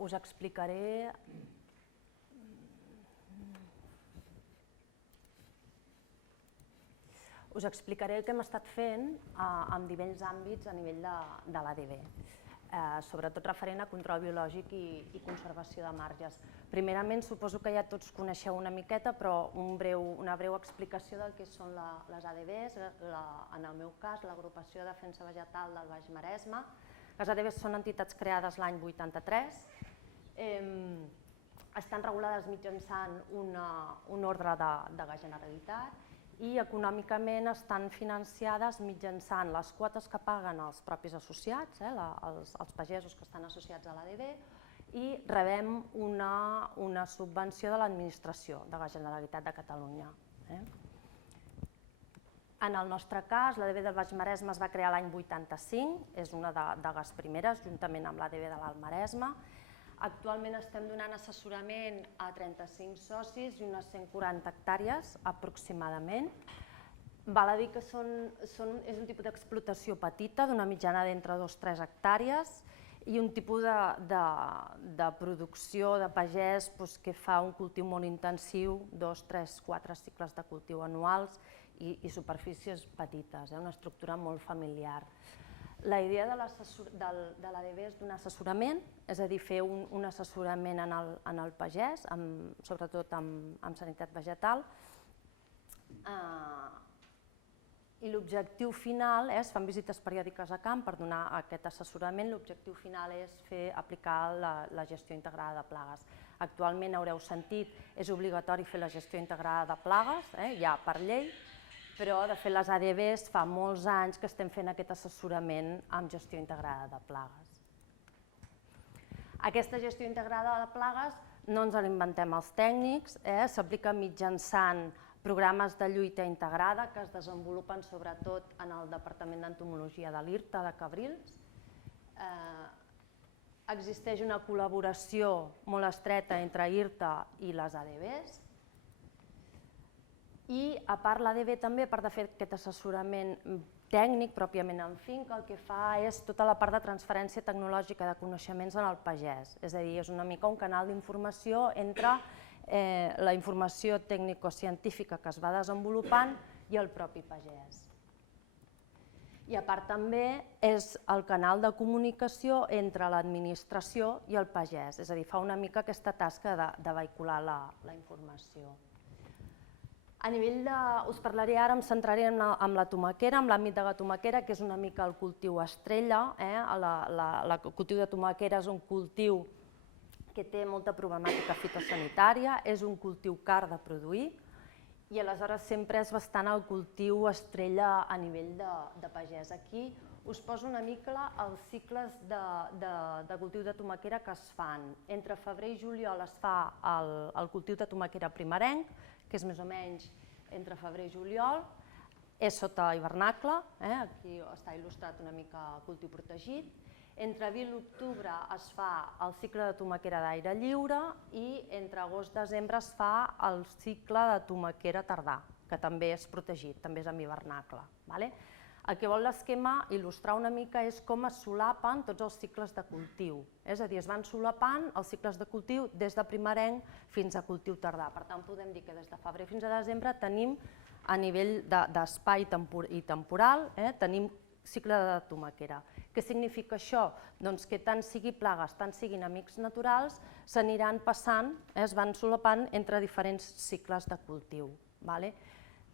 Us explicaré el que hem estat fent en diversos àmbits a nivell de l'ADB, sobretot referent a control biològic i conservació de marges. Primerament, suposo que ja tots coneixeu una miqueta, però una breu explicació del que són les ADBs, en el meu cas, l'Agrupació de Defensa Vegetal del Baix Maresme. Les ADBs són entitats creades l'any 83, estan regulades mitjançant un ordre de la Generalitat i econòmicament estan financiades mitjançant les quotes que paguen els propis associats, els pagesos que estan associats a l'ADB, i rebem una subvenció de l'administració de la Generalitat de Catalunya. En el nostre cas, l'ADB del Baix Maresme es va crear l'any 85, és una de les primeres, juntament amb l'ADB de l'Alt Maresme. Actualment estem donant assessorament a 35 socis i unes 140 hectàrees aproximadament. Val a dir que és un tipus d'explotació petita, d'una mitjana d'entre 2-3 hectàrees, i un tipus de producció de pagès que fa un cultiu molt intensiu, 2, 3, 4 cicles de cultiu anuals i superfícies petites, una estructura molt familiar. La idea de l'ADB és donar assessorament, és a dir, fer un assessorament en el pagès, sobretot amb sanitat vegetal, i l'objectiu final és, fan visites periòdiques a camp per donar aquest assessorament, l'objectiu final és aplicar la gestió integrada de plagues. Actualment, haureu sentit, és obligatori fer la gestió integrada de plagues, ja per llei, però de fet les ADBs fa molts anys que estem fent aquest assessorament amb gestió integrada de plagues. Aquesta gestió integrada de plagues no ens l'inventem els tècnics, s'aplica mitjançant programes de lluita integrada que es desenvolupen sobretot en el Departament d'Entomologia de l'IRTA de Cabrils. Existeix una col·laboració molt estreta entre IRTA i les ADBs, i a part l'ADB també, a part de fer aquest assessorament tècnic pròpiament en finca, el que fa és tota la part de transferència tecnològica de coneixements en el pagès, és a dir, és una mica un canal d'informació entre la informació tècnico-científica que es va desenvolupant i el propi pagès. I a part també és el canal de comunicació entre l'administració i el pagès, és a dir, fa una mica aquesta tasca de vehicular la informació. A nivell de... us parlaré ara, em centraré en la tomaquera, en l'àmbit de la tomaquera, que és una mica el cultiu estrella. El cultiu de tomaquera és un cultiu que té molta problemàtica fitosanitària, és un cultiu car de produir i aleshores sempre és bastant el cultiu estrella a nivell de pagès. Aquí us poso una mica els cicles de cultiu de tomaquera que es fan. Entre febrer i juliol es fa el cultiu de tomaquera primerenc, que és més o menys entre febrer i juliol, és sota hivernacle, aquí està il·lustrat una mica el cultiu protegit. Entre abril i octubre es fa el cicle de tomaquera d'aire lliure i entre agost i desembre es fa el cicle de tomaquera tardà, que també és protegit, també és amb hivernacle. El que vol l'esquema il·lustrar una mica és com es solapen tots els cicles de cultiu, és a dir, es van solapant els cicles de cultiu des de primerenc fins a cultiu tardà. Per tant, podem dir que des de febrer fins a desembre tenim, a nivell d'espai i temporal, tenim cicle de tomaquera. Què significa això? Doncs que tant sigui plagues, tant siguin amics naturals, s'aniran passant, es van solapant entre diferents cicles de cultiu.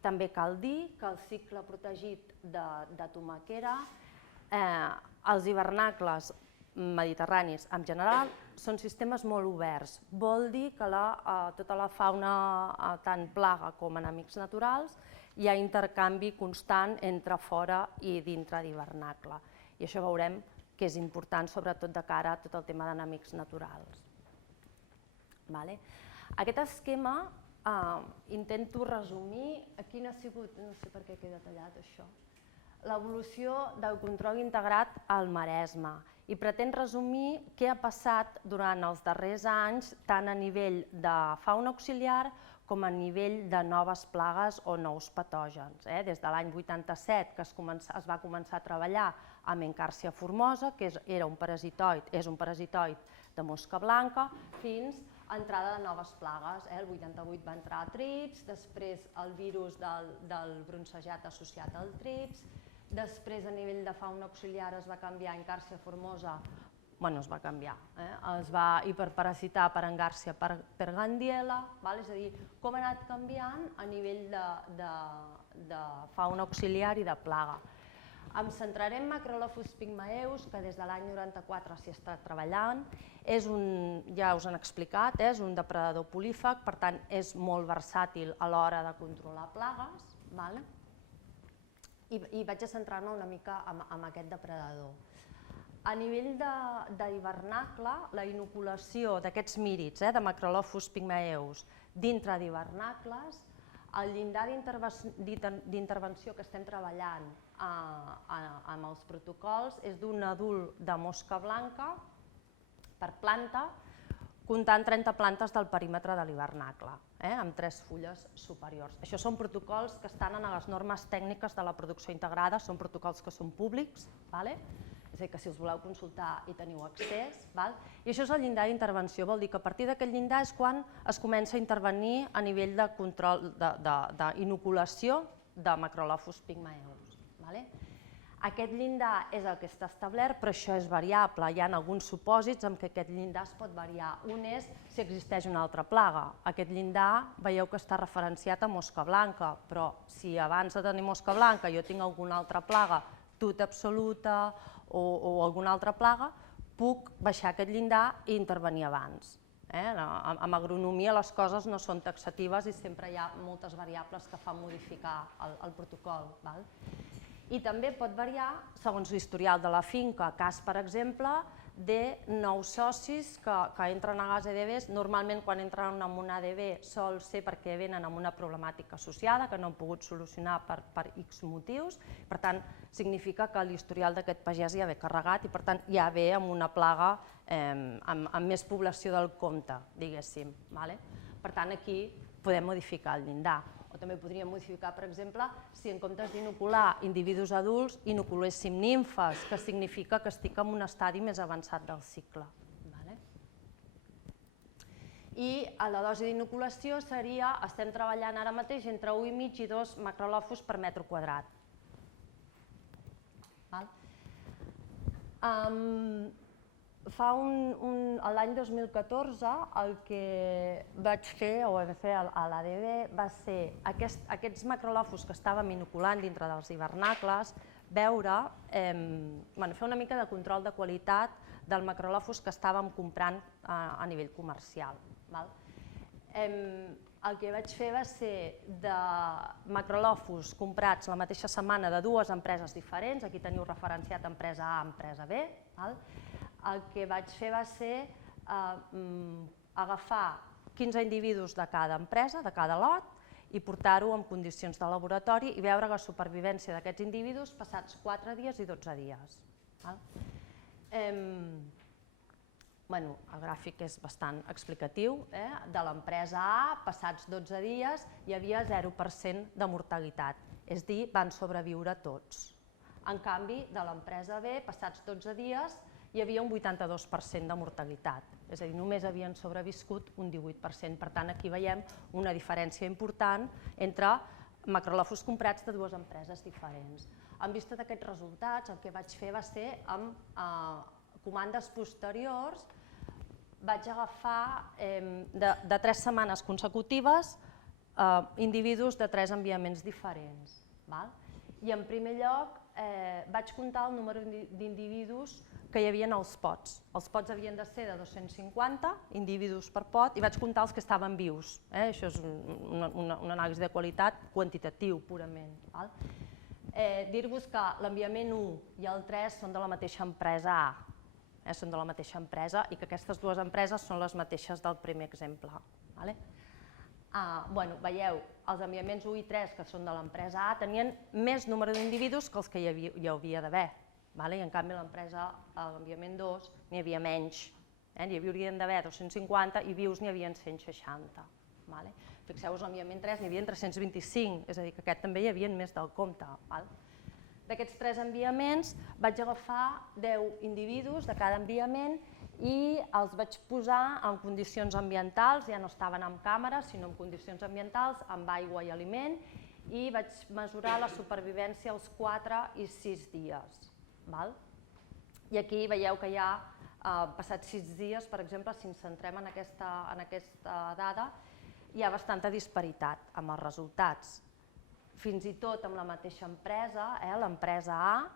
També cal dir que el cicle protegit de tomaquera, els hivernacles mediterranis en general, són sistemes molt oberts. Vol dir que tota la fauna, tant plaga com enemics naturals, hi ha intercanvi constant entre fora i dintre d'hivernacle. I això veurem que és important, sobretot de cara a tot el tema d'enemics naturals. Aquest esquema intento resumir quin ha sigut, no sé per què queda tallat això, l'evolució del control integrat al Maresme i pretén resumir què ha passat durant els darrers anys tant a nivell de fauna auxiliar com a nivell de noves plagues o nous patògens. Des de l'any 87 que es va començar a treballar amb Encàrsia formosa, que és un parasitoid de mosca blanca, fins a entrada de noves plagues. El 88 va entrar trips, després el virus del bronzejat associat al trips, després a nivell de fauna auxiliar es va canviar Encarsia formosa, es va canviar, es va hiperparasitar per Engarcia per Gandiela, és a dir, com ha anat canviant a nivell de fauna auxiliar i de plaga. Em centraré en Macrolophus pygmaeus, que des de l'any 94 s'hi està treballant, ja us han explicat, és un depredador polífag, per tant és molt versàtil a l'hora de controlar plagues, i vaig a centrar-me una mica en aquest depredador. A nivell d'hivernacle, la inoculació d'aquests mírids, de Macrolophus pygmaeus, dintre d'hivernacles, el llindar d'intervenció que estem treballant amb els protocols és d'un adult de mosca blanca per planta, comptant 30 plantes del perímetre de l'hivernacle, amb 3 fulles superiors. Això són protocols que estan en les normes tècniques de la producció integrada, són protocols que són públics, és a dir, que si els voleu consultar hi teniu accés, i això és el llindar d'intervenció, vol dir que a partir d'aquest llindar és quan es comença a intervenir a nivell de control d'inoculació de Macrolophus pygmaeus. Aquest llindar és el que està establert, però això és variable. Hi ha alguns supòsits en què aquest llindar es pot variar. Un és si existeix una altra plaga. Aquest llindar veieu que està referenciat a mosca blanca, però si abans de tenir mosca blanca jo tinc alguna altra plaga, tuta absoluta o alguna altra plaga, puc baixar aquest llindar i intervenir abans. En agronomia les coses no són taxatives i sempre hi ha moltes variables que fan modificar el protocol. I també pot variar segons l'historial de la finca, cas, per exemple, de nous socis que entren a les EDBs. Normalment quan entren en una EDB sol ser perquè venen amb una problemàtica associada que no han pogut solucionar per X motius, per tant significa que l'historial d'aquest pagès ja ve carregat i per tant ja ve amb una plaga amb més població del compte, diguéssim. Per tant aquí podem modificar el llindar. O també podríem modificar, per exemple, si en comptes d'inocular individus adults, inoculéssim nimfes, que significa que estic en un estadi més avançat del cicle. I la dosi d'inoculació seria, estem treballant ara mateix entre 1,5 i 2 Macrolophus per metre quadrat. L'any 2014 el que vaig fer, o vam fer a l'ADB, va ser aquests Macrolophus que estàvem inoculant dintre dels hivernacles, fer una mica de control de qualitat del Macrolophus que estàvem comprant a nivell comercial. El que vaig fer va ser de Macrolophus comprats la mateixa setmana de 2 empreses diferents, aquí teniu referenciat empresa A, empresa B. El que vaig fer va ser agafar 15 individus de cada empresa, de cada lot, i portar-ho en condicions de laboratori i veure la supervivència d'aquests individus passats 4 dies i 12 dies. El gràfic és bastant explicatiu. De l'empresa A, passats 12 dies, hi havia 0% de mortalitat, és a dir, van sobreviure tots. En canvi, de l'empresa B, passats 12 dies, hi havia un 82% de mortalitat, és a dir, només havien sobreviscut un 18%. Per tant, aquí veiem una diferència important entre Macrolophus comprats de 2 empreses diferents. En vista d'aquests resultats, el que vaig fer va ser, amb comandes posteriors, vaig agafar de 3 setmanes consecutives individus de 3 enviaments diferents. I en primer lloc vaig comptar el número d'individus que hi havia als pots. Els pots havien de ser de 250 individus per pot i vaig comptar els que estaven vius. Això és una anàlisi de qualitat quantitatiu, purament. Dir-vos que l'enviament 1 i el 3 són de la mateixa empresa A, són de la mateixa empresa i que aquestes 2 empreses són les mateixes del primer exemple. Veieu, els enviaments 1 i 3, que són de l'empresa A, tenien més número d'individus que els que hi hauria d'haver. I en canvi l'enviament 2 n'hi havia menys, n'hi haurien d'haver 250 i vius n'hi havia 160. Fixeu-vos, l'enviament 3 n'hi havia 325, és a dir, que aquest també hi havia més del compte. D'aquests 3 enviaments vaig agafar 10 individus de cada enviament i els vaig posar en condicions ambientals, ja no estaven amb càmeres, sinó en condicions ambientals, amb aigua i aliment, i vaig mesurar la supervivència als 4 i 6 dies. I aquí veieu que ja passats 6 dies, per exemple, si ens centrem en aquesta dada, hi ha bastanta disparitat amb els resultats. Fins i tot amb la mateixa empresa, l'empresa A,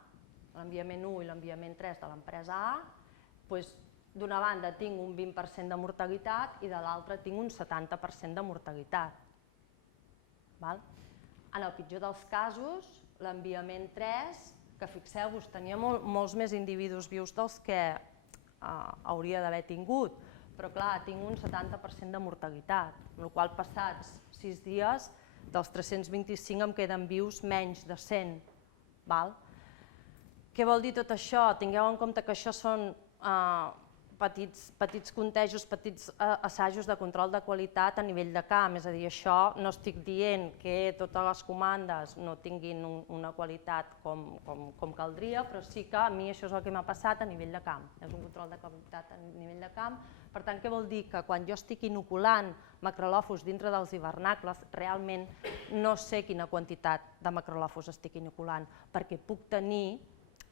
l'enviament 1 i l'enviament 3 de l'empresa A, d'una banda tinc un 20% de mortalitat i de l'altra tinc un 70% de mortalitat. En el pitjor dels casos, l'enviament 3, que fixeu-vos, tenia molts més individus vius dels que hauria d'haver tingut, però clar, tinc un 70% de mortalitat, amb la qual cosa passats 6 dies, dels 325 em queden vius menys de 100. Què vol dir tot això? Tingueu en compte que això són petits contejos, petits assajos de control de qualitat a nivell de camp, és a dir, això no estic dient que totes les comandes no tinguin una qualitat com caldria, però sí que a mi això és el que m'ha passat a nivell de camp, és un control de qualitat a nivell de camp. Per tant, què vol dir? Que quan jo estic inoculant macrolòfos dintre dels hivernacles, realment no sé quina quantitat de macrolòfos estic inoculant, perquè puc tenir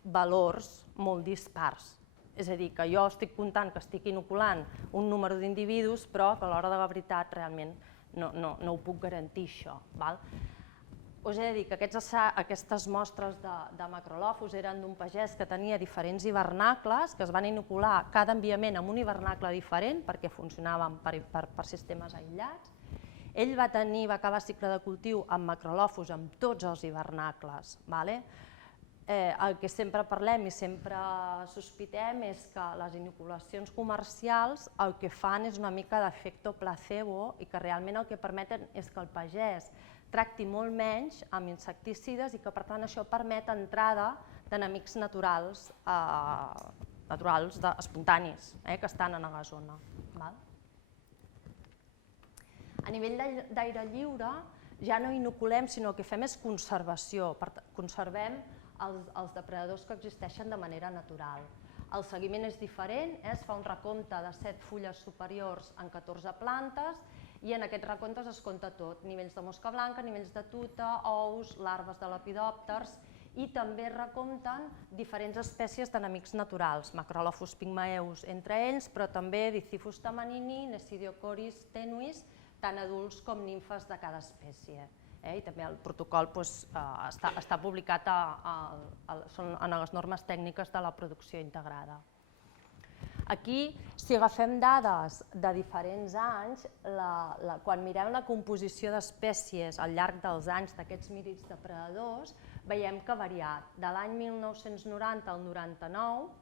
valors molt dispars. És a dir, que jo estic comptant que estic inoculant un número d'individus, però que a l'hora de la veritat realment no ho puc garantir, això. Us he de dir que aquestes mostres de macrolòfos eren d'un pagès que tenia diferents hivernacles, que es van inocular cada enviament amb un hivernacle diferent, perquè funcionaven per sistemes aïllats. Ell va acabar cicle de cultiu amb macrolòfos amb tots els hivernacles. El que sempre parlem i sempre sospitem és que les inoculacions comercials el que fan és una mica d'efecte placebo i que realment el que permeten és que el pagès tracti molt menys amb insecticides i que per tant això permet entrada d'enemics naturals espontanis que estan en la zona. A nivell d'aire lliure ja no inoculem, sinó el que fem és conservació, conservem els depredadors que existeixen de manera natural. El seguiment és diferent, es fa un recompte de 7 fulles superiors en 14 plantes i en aquests recomptes es compta tot, nivells de mosca blanca, nivells de tuta, ous, larves de lepidòpters i també recompten diferents espècies d'enemics naturals, Macrolophus pygmaeus entre ells, però també Dicifus tamanini, Nesidiocoris tenuis, tant adults com nimfes de cada espècie. I també el protocol està publicat en les normes tècniques de la producció integrada. Aquí, si agafem dades de diferents anys, quan mirem la composició d'espècies al llarg dels anys d'aquests mírits depredadors, veiem que ha variat. De l'any 1990 al 99,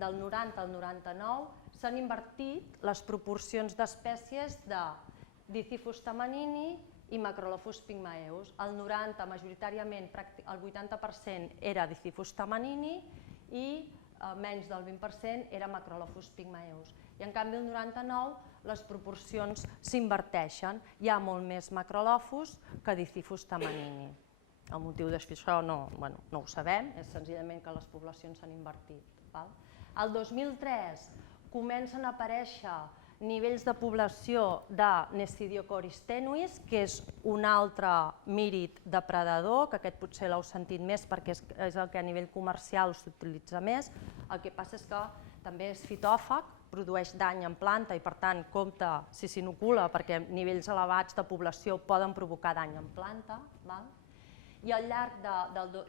del 90 al 99, s'han invertit les proporcions d'espècies de Dicifus tamanini i Macrolophus pygmaeus. Al 90, majoritàriament, el 80% era Dicifus tamanini i menys del 20% era Macrolophus pygmaeus. I en canvi, al 99, les proporcions s'inverteixen. Hi ha molt més Macrolophus que Dicifus tamanini. El motiu d'això no ho sabem, és senzillament que les poblacions s'han invertit. El 2003 comencen a aparèixer nivells de població de Nesidiocoris tenuis, que és un altre mírid depredador, que aquest potser l'heu sentit més perquè és el que a nivell comercial s'utilitza més. El que passa és que també és fitòfag, produeix dany en planta i per tant compta si s'inocula perquè nivells elevats de població poden provocar dany en planta. I al llarg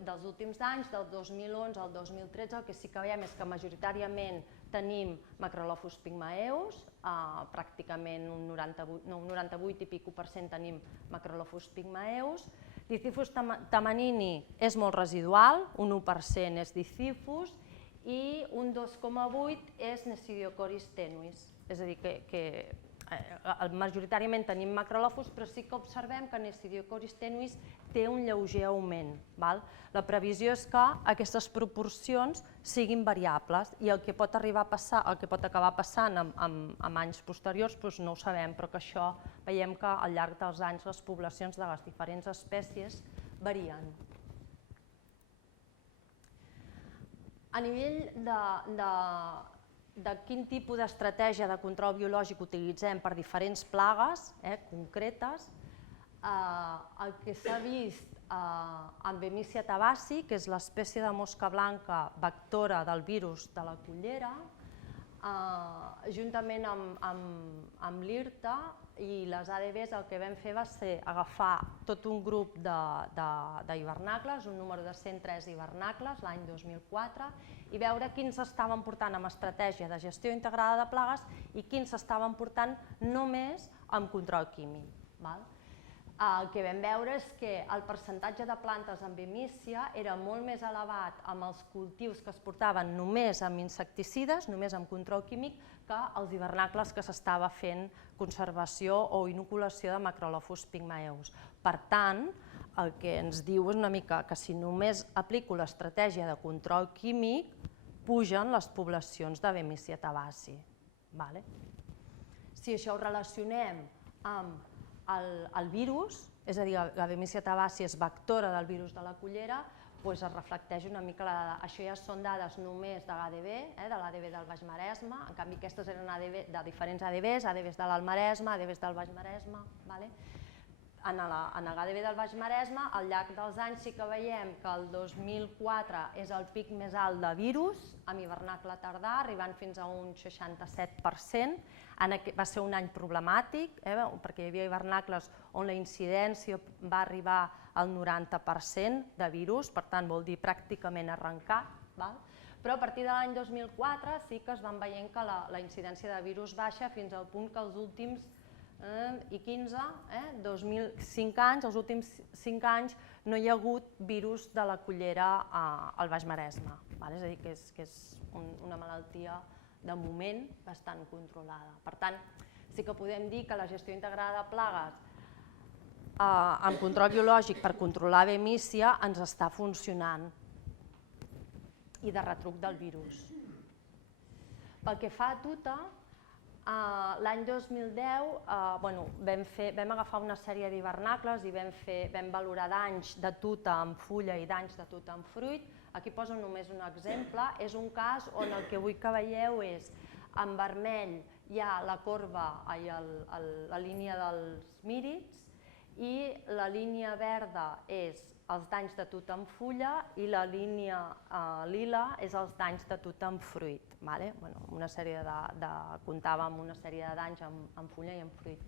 dels últims anys, del 2011 al 2013, el que sí que veiem és que majoritàriament tenim Macrolophus pygmaeus, pràcticament un 98 i pico % tenim Macrolophus pygmaeus. Dicifus tamanini és molt residual, un 1% és Dicifus i un 2,8% és Nesidiocoris tenuis. És a dir, que majoritàriament tenim Macrolophus, però sí que observem que Nesidiocoris tenuis té un lleuger augment. La previsió és que aquestes proporcions siguin variables i el que pot acabar passant en anys posteriors no ho sabem, però que això veiem que al llarg dels anys les poblacions de les diferents espècies varien. A nivell de quin tipus d'estratègia de control biològic utilitzem per diferents plagues concretes. El que s'ha vist amb Bemisia tabaci, que és l'espècie de mosca blanca vectora del virus de la cullera, juntament amb l'IRTA i les ADVs, el que vam fer va ser agafar tot un grup d'hivernacles, un número de 103 hivernacles l'any 2004, i veure quins estaven portant amb estratègia de gestió integrada de plagues i quins estaven portant només amb control químic. El que vam veure és que el percentatge de plantes amb Bemisia era molt més elevat amb els cultius que es portaven només amb insecticides, només amb control químic, que els hivernacles que s'estava fent conservació o inoculació de Macrolophus pygmaeus. Per tant, el que ens diu és una mica que si només aplico l'estratègia de control químic, pugen les poblacions de Bemisia tabaci. Si això ho relacionem amb el virus, és a dir, la Bemisia tabaci és vectora del virus de la cullera, es reflecteix una mica la dada. Això ja són dades només de l'ADV, de l'ADV del Baix Maresme, en canvi aquestes eren de diferents ADVs, ADVs de l'Alt Maresme, ADVs del Baix Maresme. En l'ADV del Baix Maresme, al llarg dels anys sí que veiem que el 2004 és el pic més alt de virus, amb hivernacle tardà, arribant fins a un 67%. Va ser un any problemàtic, perquè hi havia hivernacles on la incidència va arribar al 90% de virus, per tant vol dir pràcticament arrencat. Però a partir de l'any 2004 sí que es van veient que la incidència de virus baixa fins al punt que els últims 15, 5 anys, els últims 5 anys no hi ha hagut virus de la cullera al Baix Maresme. És a dir, que és una malaltia de moment bastant controlada. Per tant, sí que podem dir que la gestió integrada de plagues amb control biològic per controlar Bemisia ens està funcionant i de retruc del virus. Pel que fa a tuta, l'any 2010 vam agafar una sèrie d'hivernacles i vam valorar danys de tuta en fulla i danys de tuta en fruit. Aquí poso només un exemple, és un cas on el que vull que veieu és en vermell hi ha la corba, la línia dels mírids, i la línia verda és els danys de tuta en fulla i la línia lila és els danys de tuta en fruit. Comptàvem una sèrie de danys en fulla i en fruit.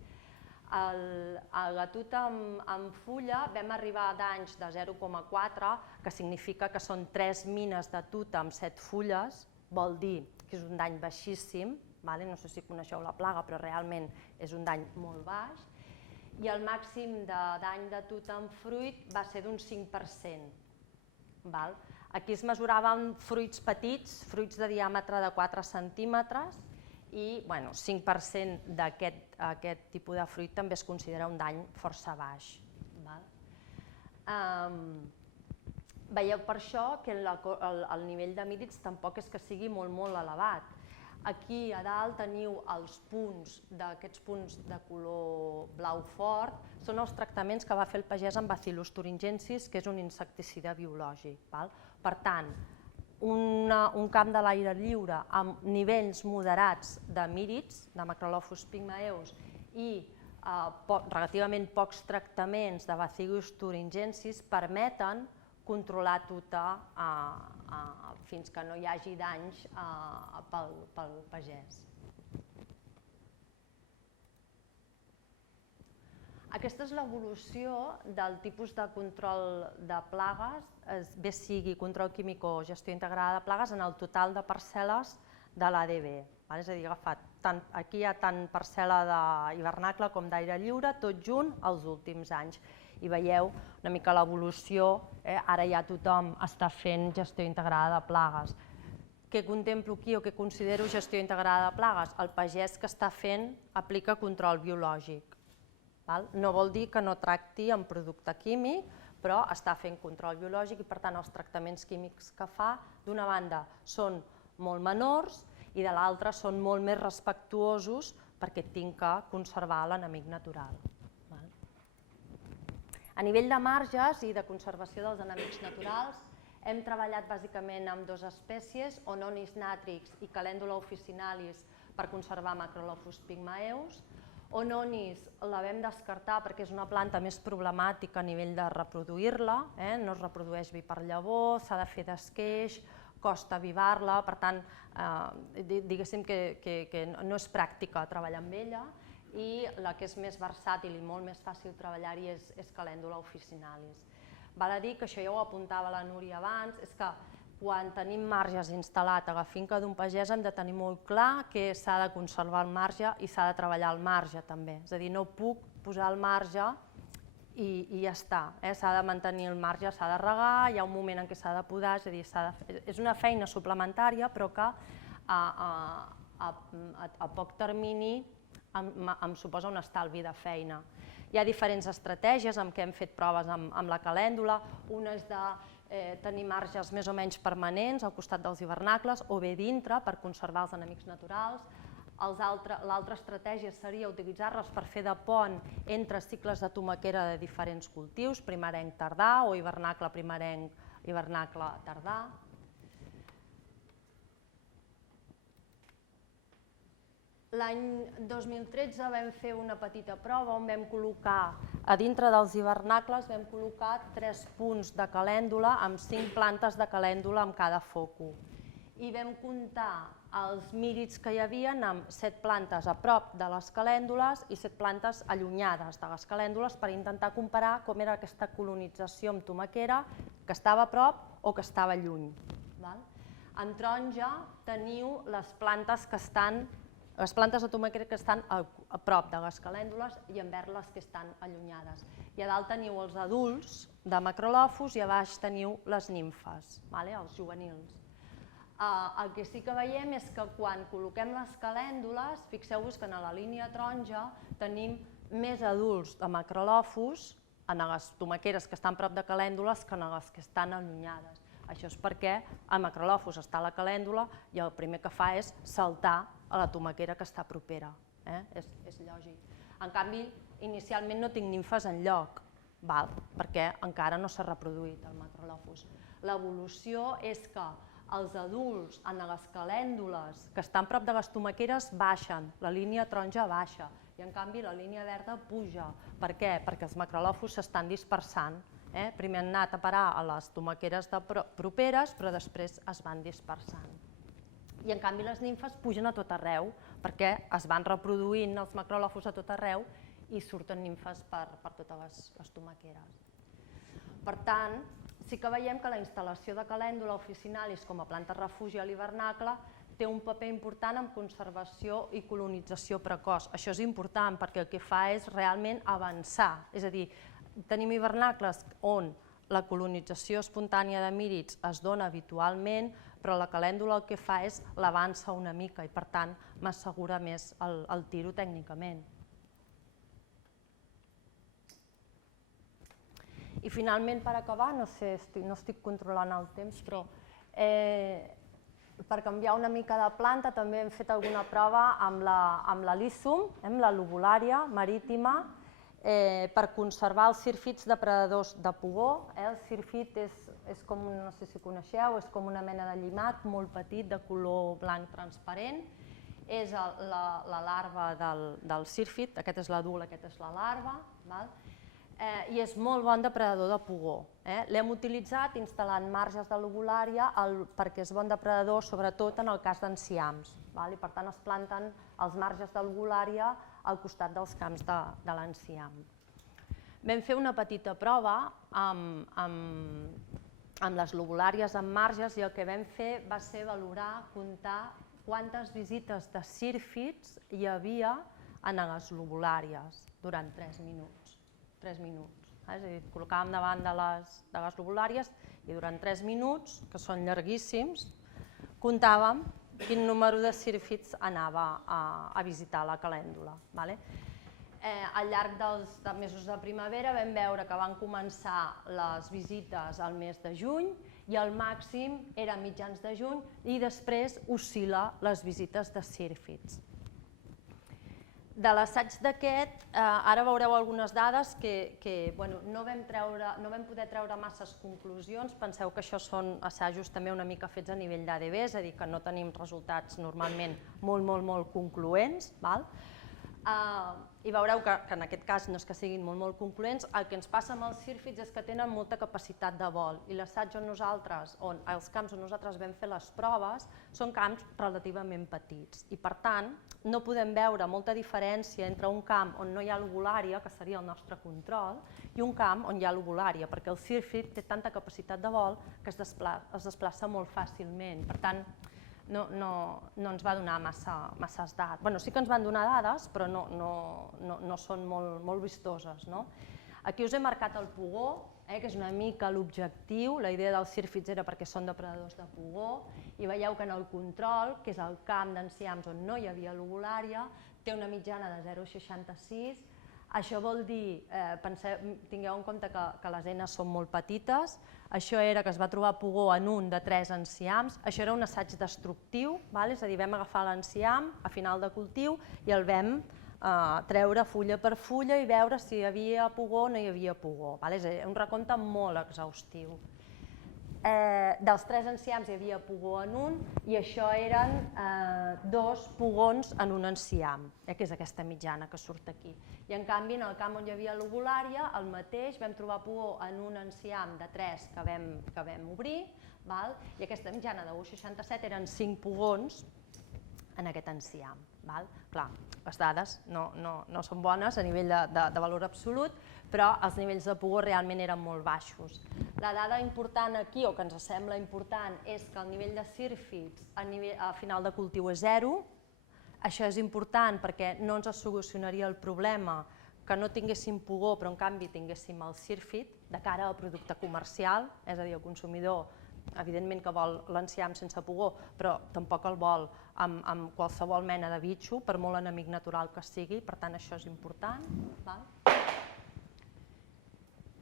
A la tuta en fulla vam arribar a danys de 0,4, que significa que són 3 mines de tuta amb 7 fulles, vol dir que és un dany baixíssim, no sé si coneixeu la plaga, però realment és un dany molt baix, i el màxim de dany de tuta en fruit va ser d'un 5%. Aquí es mesuraven fruits petits, fruits de diàmetre de 4 centímetres, i 5% d'aquest tipus de fruit també es considera un dany força baix. Veieu per això que el nivell de mírids tampoc és que sigui molt elevat. Aquí a dalt teniu els punts, d'aquests punts de color blau fort, són els tractaments que va fer el pagès amb Bacillus thuringiensis, que és un insecticida biològic. Per tant, un camp de l'aire lliure amb nivells moderats de mírids, de Macrolophus pygmaeus, i relativament pocs tractaments de Bacillus thuringiensis permeten controlar tuta fins que no hi hagi danys pel pagès. Aquesta és l'evolució del tipus de control de plagues, bé sigui control químic o gestió integrada de plagues, en el total de parcel·les de l'ADV. És a dir, aquí hi ha tant parcel·la d'hivernacle com d'aire lliure, tot junt els últims anys. I veieu una mica l'evolució, ara ja tothom està fent gestió integrada de plagues. Què contemplo aquí o què considero gestió integrada de plagues? El pagès que està fent aplica control biològic. No vol dir que no tracti amb producte químic, però està fent control biològic i per tant els tractaments químics que fa d'una banda són molt menors i de l'altra són molt més respectuosos perquè tinc que conservar l'enemic natural. A nivell de marges i de conservació dels enemics naturals, Hem treballat bàsicament amb dues espècies, Ononis natrix i Calèndula officinalis, per conservar Macrolophus pygmaeus. Ononis la vam descartar perquè és una planta més problemàtica a nivell de reproduir-la, no es reprodueix bé per llavor, s'ha de fer d'esqueix, costa avivar-la, per tant, diguéssim que no és pràctica treballar amb ella, i la que és més versàtil i molt més fàcil treballar-hi és Calèndula officinalis. Val a dir que això ja ho apuntava la Núria abans, és que quan tenim marges instal·lat a la finca d'un pagès hem de tenir molt clar que s'ha de conservar el marge i s'ha de treballar el marge també, és a dir, no puc posar el marge i ja està, s'ha de mantenir el marge, s'ha de regar, hi ha un moment en què s'ha de podar, és a dir, és una feina suplementària però que a poc termini em suposa un estalvi de feina. Hi ha diferents estratègies amb què hem fet proves amb la calèndula, una és de tenir marges més o menys permanents al costat dels hivernacles o bé dintre per conservar els enemics naturals. L'altra estratègia seria utilitzar-les per fer de pont entre cicles de tomaquera de diferents cultius, primerenc tardà o hivernacle primerenc, hivernacle tardà. L'any 2013 vam fer una petita prova on vam col·locar, a dintre dels hivernacles, vam col·locar 3 punts de calèndula amb 5 plantes de calèndula en cada foco. I vam comptar els mírids que hi havia amb 7 plantes a prop de les calèndules i 7 plantes allunyades de les calèndules per intentar comparar com era aquesta colonització amb tomaquera, que estava a prop o que estava lluny. En taronja teniu les plantes de tomaquera que estan a prop de les calèndules i en verd les que estan allunyades. I a dalt teniu els adults de Macrolophus i a baix teniu les nimfes, els juvenils. El que sí que veiem és que quan col·loquem les calèndules, fixeu-vos que en la línia taronja tenim més adults de Macrolophus en les tomaqueres que estan a prop de calèndules que en les que estan allunyades. Això és perquè a Macrolophus està la calèndula i el primer que fa és saltar a la tomaquera que està propera, és lògic. En canvi, inicialment no tinc nimfes enlloc, perquè encara no s'ha reproduït el Macrolophus. L'evolució és que els adults en les calèndules que estan prop de les tomaqueres baixen, la línia taronja baixa, i en canvi la línia verda puja. Per què? Perquè els Macrolophus s'estan dispersant. Primer han anat a parar a les tomaqueres properes, però després es van dispersant. I en canvi les nimfes pugen a tot arreu, perquè es van reproduint els Macrolophus a tot arreu i surten nimfes per totes les tomaqueres. Per tant, sí que veiem que la instal·lació de calèndula officinalis com a planta refugi a l'hivernacle té un paper important en conservació i colonització precoç. Això és important perquè el que fa és realment avançar, és a dir, tenim hivernacles on la colonització espontània de mírids es dona habitualment, però la calèndula el que fa és l'avança una mica i per tant m'assegura més el tiro tècnicament. I finalment, per acabar, no estic controlant el temps, però per canviar una mica de planta també hem fet alguna prova amb la Lissum, amb la lobulària marítima, per conservar els sírfids depredadors de pugó. El sírfid és com, no sé si coneixeu, és com una mena de llimac molt petit de color blanc transparent. És la larva del sírfid, aquest és l'adult, aquest és la larva, i és molt bon depredador de pugó. L'hem utilitzat instal·lant marges de lobulària perquè és bon depredador, sobretot en el cas d'enciams. Per tant, es planten els marges de lobulària al costat dels camps de l'enciam. Vam fer una petita prova amb les lobulàries amb marges i el que vam fer va ser valorar, comptar quantes visites de sírfids hi havia en les lobulàries durant 3 minuts. És a dir, col·locàvem davant de les lobulàries i durant 3 minuts, que són llarguíssims, comptàvem quin número de sírfids anava a visitar la calèndula. Al llarg dels mesos de primavera vam veure que van començar les visites al mes de juny i el màxim era a mitjans de juny i després oscil·la les visites de sírfids. De l'assaig d'aquest, ara veureu algunes dades que no vam poder treure masses conclusions. Penseu que això són assajos també una mica fets a nivell d'ADB, és a dir, que no tenim resultats normalment molt concloents. I veureu que en aquest cas no és que siguin molt concloents. El que ens passa amb els sírfids és que tenen molta capacitat de vol i l'assaig on els camps on nosaltres vam fer les proves són camps relativament petits i per tant no podem veure molta diferència entre un camp on no hi ha lobulària, que seria el nostre control, i un camp on hi ha lobulària, perquè el sírfid té tanta capacitat de vol que es desplaça molt fàcilment. Per tant, no ens va donar masses dades. Bé, sí que ens van donar dades, però no són molt vistoses. Aquí us he marcat el pugó, que és una mica l'objectiu. La idea dels sírfids era perquè són depredadors de pugó, i veieu que en el control, que és el camp d'enciams on no hi havia lobulària, té una mitjana de 0,66. Això vol dir, tingueu en compte que les eines són molt petites, això era que es va trobar pugó en un de 3 enciams, això era un assaig destructiu, és a dir, vam agafar l'enciam a final de cultiu i el vam treure fulla per fulla i veure si hi havia pugó o no hi havia pugó. És un recompte molt exhaustiu. Dels 3 enciams hi havia pugó en un i això eren 2 pugons en un enciam, que és aquesta mitjana que surt aquí. I en canvi, en el camp on hi havia lobulària, el mateix, vam trobar pugó en un enciam de 3 que vam obrir, i aquesta mitjana de 1,67 eren 5 pugons en aquest enciam. Clar, les dades no són bones a nivell de valor absolut, però els nivells de pugó realment eren molt baixos. La dada important aquí, o que ens sembla important, és que el nivell de sírfids a final de cultiu és 0. Això és important perquè no ens solucionaria el problema que no tinguéssim pugó, però en canvi tinguéssim el sírfid de cara al producte comercial, és a dir, el consumidor evidentment que vol l'enciam sense pugó, però tampoc el vol amb qualsevol mena de bitxo, per molt enemic natural que sigui, per tant això és important.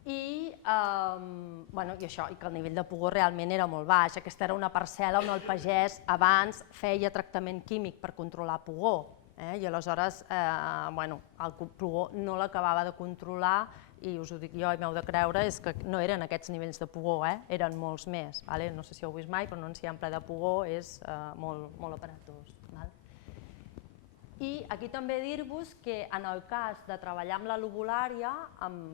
I que el nivell de pugó realment era molt baix. Aquesta era una parcel·la on el pagès abans feia tractament químic per controlar pugó, i aleshores el pugó no l'acabava de controlar, i us ho dic jo i m'heu de creure, és que no eren aquests nivells de pugó, eren molts més. No sé si ho heu vist mai, però un enciam ple de pugó és molt aparatós. I aquí també dir-vos que en el cas de treballar amb la lobulària,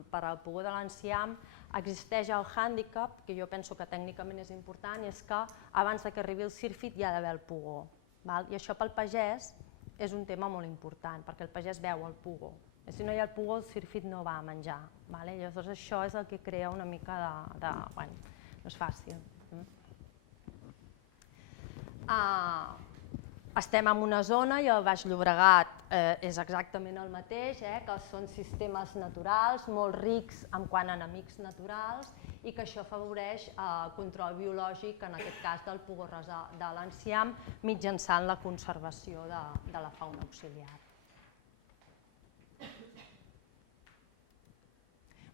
per al pugó de l'enciam, existeix el hàndicap, que jo penso que tècnicament és important, i és que abans que arribi el sírfid hi ha d'haver el pugó. I això pel pagès és un tema molt important, perquè el pagès veu el pugó. Si no hi ha el pugó, el sírfid no va a menjar. Llavors això és el que crea una mica de... no és fàcil. Estem en una zona, i el Baix Llobregat és exactament el mateix, que són sistemes naturals molt rics en quant a enemics naturals i que això afavoreix el control biològic, en aquest cas del pugó de l'enciam, mitjançant la conservació de la fauna auxiliar.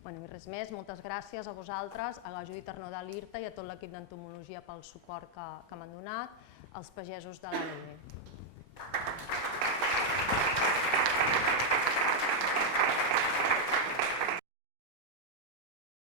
I res més, moltes gràcies a vosaltres, a la Judit Arnó de l'IRTA i a tot l'equip d'entomologia pel suport que m'han donat, als pagesos de l'ADB.